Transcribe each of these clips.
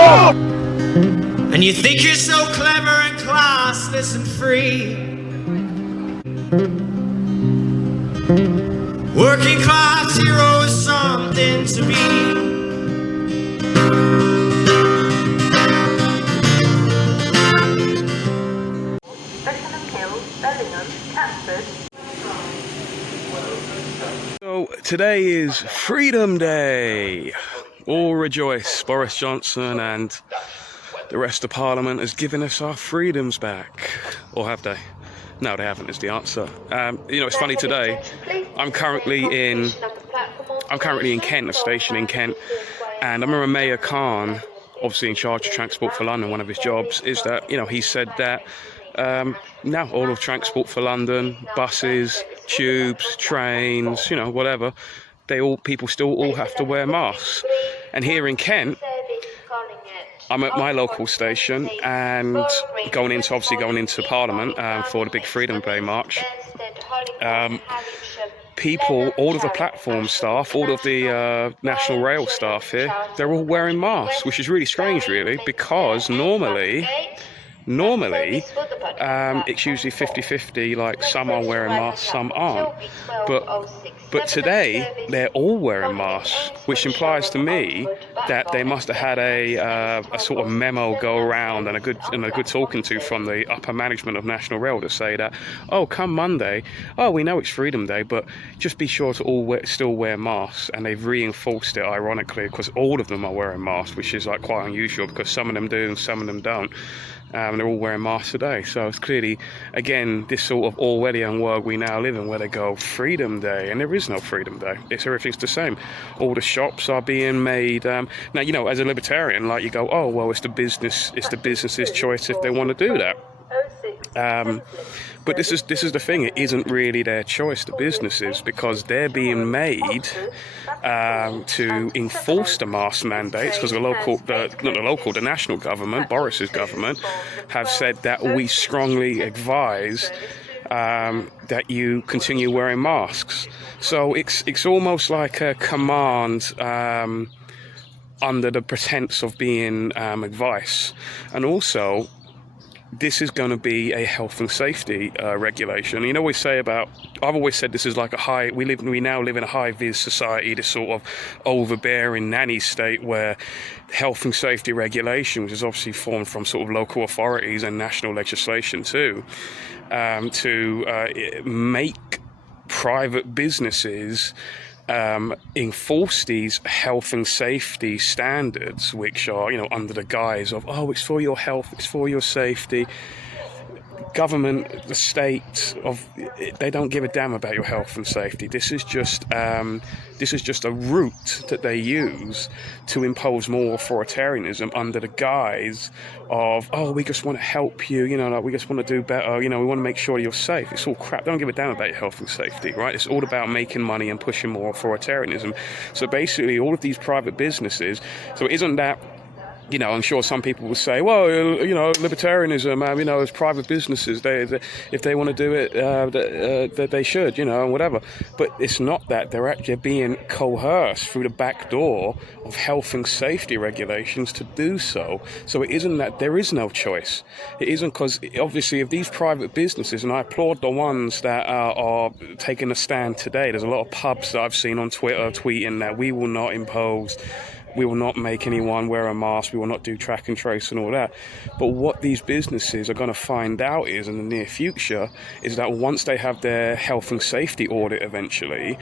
And you think you're so clever and classless and free. Working class hero is something to be. So today is Freedom Day. All rejoice. Boris Johnson and the rest of Parliament has given us our freedoms back. Or have they? No, they haven't, is the answer. You know, it's funny today. I'm currently in Kent, a station in Kent, and I remember Mayor Khan, obviously in charge of Transport for London, one of his jobs is that, you know, he said that now all of Transport for London, buses, tubes, trains, you know, whatever, people still all have to wear masks. And here in Kent, I'm at my local station and going into Parliament for the big Freedom Day march. People, all of the platform staff, all of the National Rail staff here, they're all wearing masks, which is really strange, really, because normally it's usually 50-50, like some are wearing masks, some aren't. But today they're all wearing masks, which implies to me that they must have had a sort of memo go around and a good talking to from the upper management of National Rail to say that, oh, come Monday, oh, we know it's Freedom Day, but just be sure to still wear masks. And they've reinforced it, ironically, because all of them are wearing masks, which is like quite unusual because some of them do and some of them don't. They're all wearing masks today, so it's clearly, again, this sort of Orwellian world we now live in, where they go Freedom Day, and there is no Freedom Day. Everything's the same. All the shops are being made. Now, you know, as a libertarian, like, you go, oh, well, it's the business's choice if they want to do that. But this is the thing. It isn't really their choice, the businesses, because they're being made to enforce the mask mandates, because the national government, Boris's government, have said that we strongly advise that you continue wearing masks. So it's almost like a command under the pretense of being advice. And also, this is going to be a health and safety regulation. You know, I've always said this is like we now live in a high-vis society, this sort of overbearing nanny state where health and safety regulation, which is obviously formed from sort of local authorities and national legislation too, to make private businesses enforce these health and safety standards, which are, you know, under the guise of, oh, it's for your health, it's for your safety. Government, the state, they don't give a damn about your health and safety. This is just a route that they use to impose more authoritarianism under the guise of, oh, we just want to help you, you know, like, we just want to do better, you know, we want to make sure you're safe. It's all crap. Don't give a damn about your health and safety, right? It's all about making money and pushing more authoritarianism. So basically, all of these private businesses, so it isn't that, you know, I'm sure some people will say, well, you know, libertarianism, you know, as private businesses, if they want to do it, that they should, you know, and whatever. But it's not that. They're actually being coerced through the back door of health and safety regulations to do so. So it isn't that there is no choice. It isn't, because obviously if these private businesses, and I applaud the ones that are taking a stand today, there's a lot of pubs that I've seen on Twitter tweeting that we will not make anyone wear a mask, we will not do track and trace and all that. But what these businesses are going to find out is, in the near future, is that once they have their health and safety audit eventually,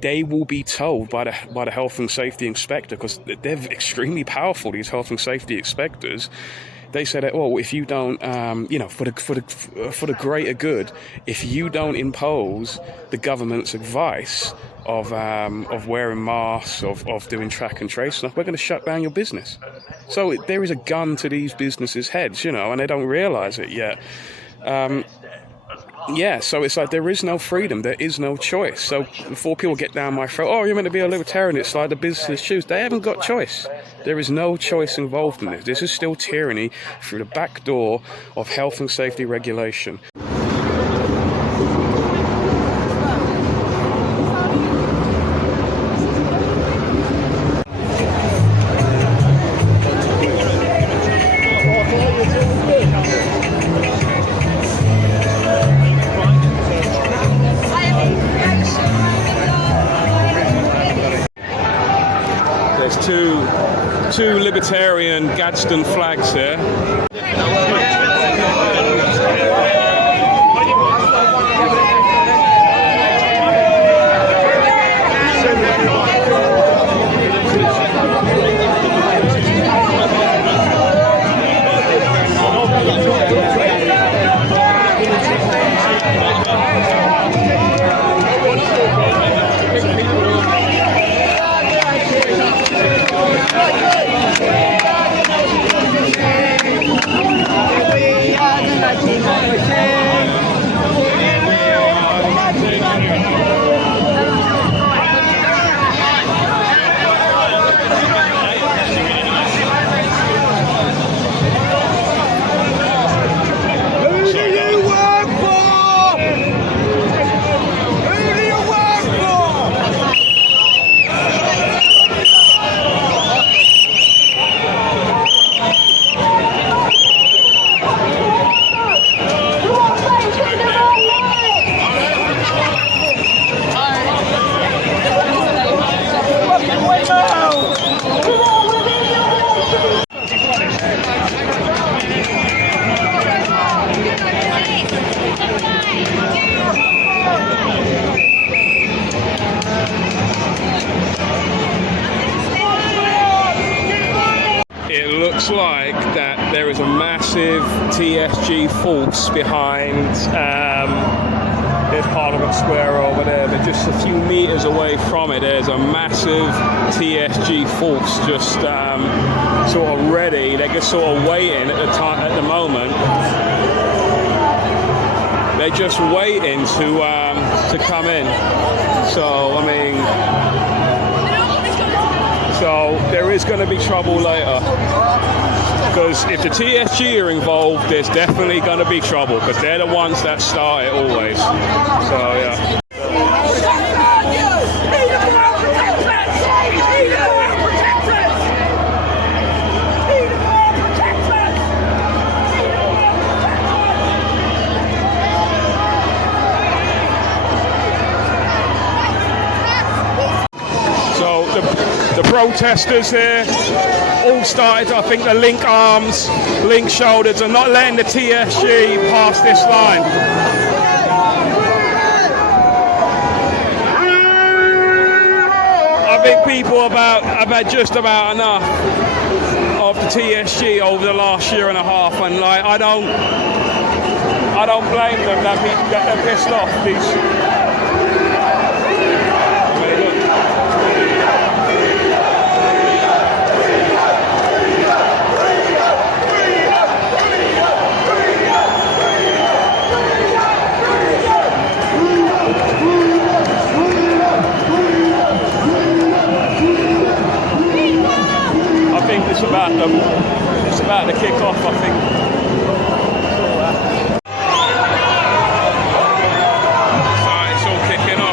they will be told by the health and safety inspector, because they're extremely powerful, these health and safety inspectors. They said that, well, if you don't, you know, for the greater good, if you don't impose the government's advice of wearing masks, of doing track and trace stuff, we're going to shut down your business. So there is a gun to these businesses' heads, you know, and they don't realise it yet. Yeah, so it's like there is no freedom, there is no choice. So before people get down my throat, oh, you're meant to be a libertarian, it's like the businesses choose. They haven't got choice. There is no choice involved in this. This is still tyranny through the back door of health and safety regulation. two libertarian Gadsden flags here. Looks like that there is a massive TSG force behind there's Parliament Square over there, but just a few meters away from it there's a massive TSG force just sort of ready. They're just sort of waiting at the moment. They're just waiting to come in. So I mean, so there is going to be trouble later, because if the TSG are involved, there's definitely going to be trouble, because they're the ones that start it always. So yeah. The protesters here all started, I think, to link arms, link shoulders, and not letting the TSG pass this line. I think people have had just about enough of the TSG over the last year and a half, and like I don't blame them that they're pissed off. These. It's about to kick off, I think. So it's all kicking off.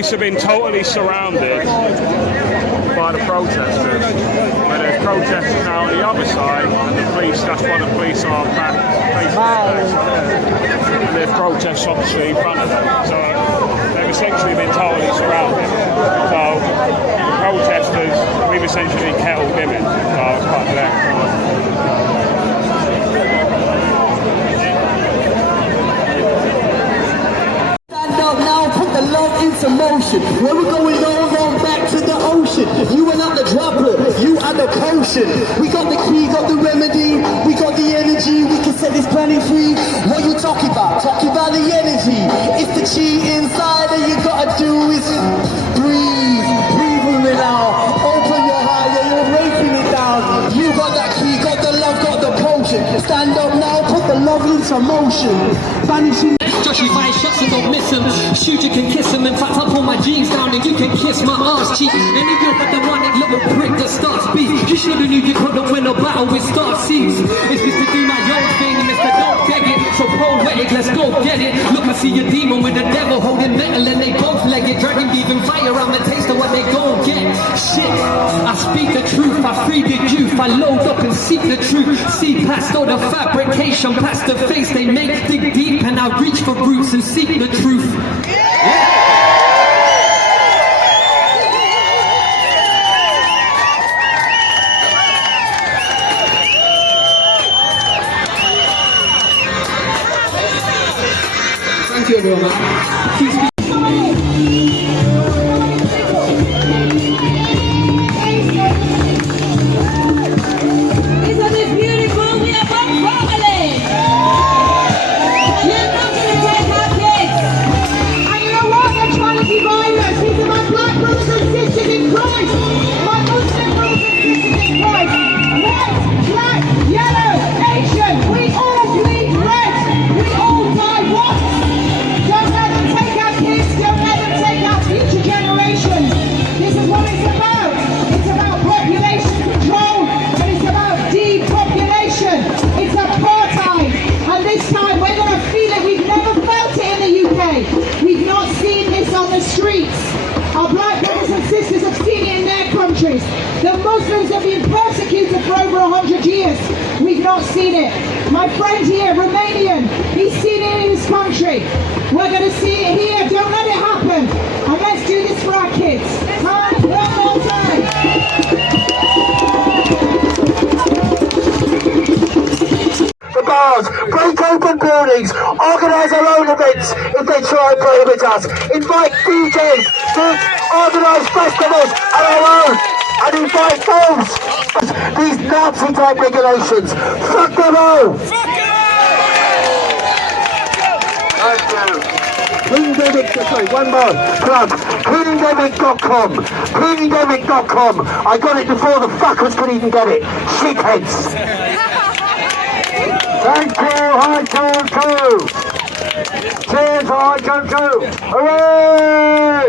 police have been totally surrounded by the protesters. But there's protesters now on the other side, and the police, that's why the police are back facing the back. And there's protests obviously in front of them. So they've essentially been totally surrounded. So the protesters, we've essentially kettled them in. So it's quite hilarious. Love into motion. Where we going on back to the ocean. You and the droplet, you and the potion. We got the key, got the remedy, we got the energy, we can set this planet free. What you talking about? Talking about the energy. It's the chi inside, and you gotta do is breathe, breathe with me now. Open your heart, yeah, you're breaking it down. You got that key, got the love, got the potion. Stand up now, put the love into motion. Vanishing. Josh, you fire shots and don't miss him. Shoot, you can kiss him. In fact, I'll pull my jeans down and you can kiss my arse cheek. And if you're the one that little prick that starts beef, you should've knew you couldn't win a battle with star seeds. It's just to do my own thing, Mr. Don't Beg It. So poetic, let's go get it. Look, I see a demon with the devil holding metal and they both leg it. Dragon even fire, I'm the taste of what they gon' get. Shit, I speak the truth, I free the youth. I load up and seek the truth. See past all the fabrication, past the face they make. Dig deep and I reach for roots and seek the truth. Thank you, everyone. The Muslims have been persecuted for over 100 years. We've not seen it. My friend here, Romanian, he's seen it in his country. We're going to see it here. Don't let it happen. And let's do this for our kids. One more time. The bars, break open buildings, organise our own events if they try and prohibit us. Invite DJs, gigs, organise festivals at our own. And invite those, these Nazi-type regulations. Fuck them all! Thank you. Sorry, one more plug. Cleaningdemic.com. Cleaningdemic.com. I got it before the fuckers could even get it. Shitheads. Thank you, High Code 2. Cheers, High Code 2. Hooray!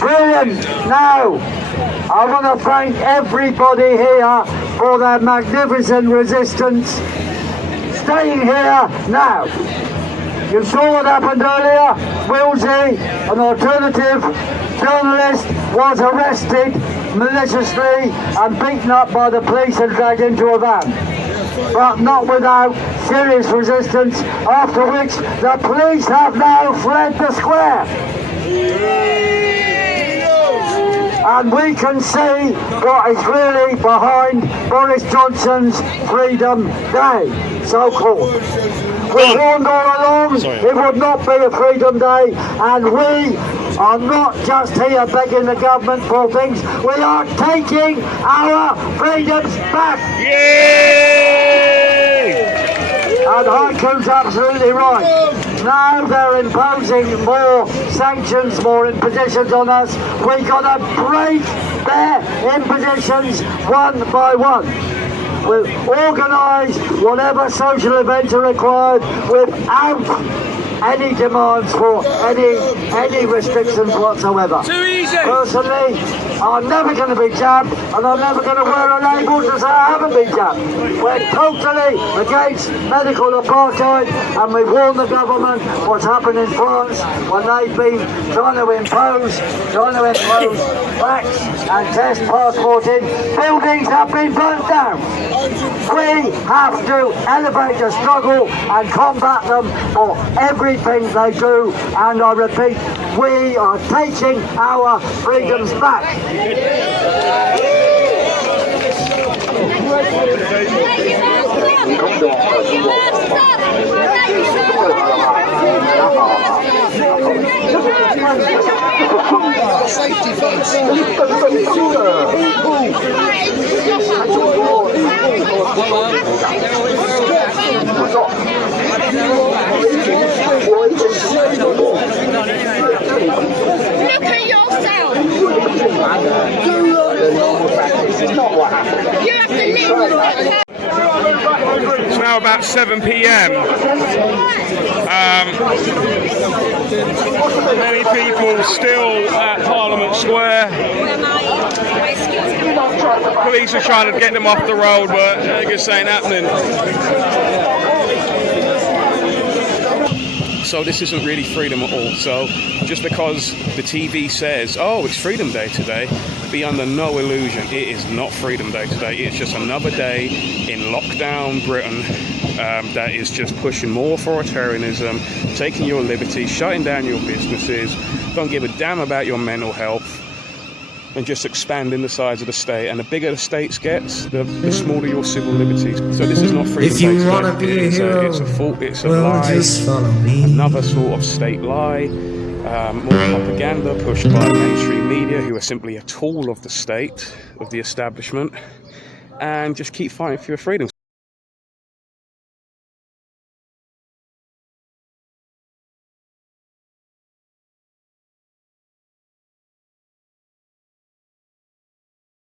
Brilliant! Now, I want to thank everybody here for their magnificent resistance. Staying here now. You saw what happened earlier. Wilsey, an alternative journalist, was arrested maliciously and beaten up by the police and dragged into a van. But not without serious resistance, after which the police have now fled the square. And we can see what is really behind Boris Johnson's Freedom Day, so-called. We warned all along it would not be a Freedom Day, and we are not just here begging the government for things, we are taking our freedoms back! Yay! And Haiku's absolutely right. Now they're imposing more sanctions, more impositions on us. We gotta break their impositions one by one. We'll organise whatever social events are required without any demands for any restrictions whatsoever. Too easy. Personally, I'm never going to be jabbed, and I'm never going to wear a label to say I haven't been jabbed. We're totally against medical apartheid, and we warn the government what's happened in France when they've been trying to impose vax and test passporting. Buildings have been burnt down. We have to elevate the struggle and combat them for everything they do, and I repeat, we are taking our freedoms back. Safety fence. Look at yourself. It's not what happened. You have to live with it. It's now about 7 p.m. Many people still at Parliament Square. Police are trying to get them off the road, but it just ain't happening. So this isn't really freedom at all. So just because the TV says, oh, it's Freedom Day today, be under no illusion, it is not Freedom Day today. It's just another day in lockdown Britain that is just pushing more authoritarianism, taking your liberties, shutting down your businesses, don't give a damn about your mental health, and just expanding the size of the state. And the bigger the states gets, the smaller your civil liberties. So this is not freedom If you day wanna today. be a hero, It's a well, lie, just follow me. another sort of state lie, more propaganda pushed by mainstream media, who are simply a tool of the state, of the establishment, and just keep fighting for your freedoms.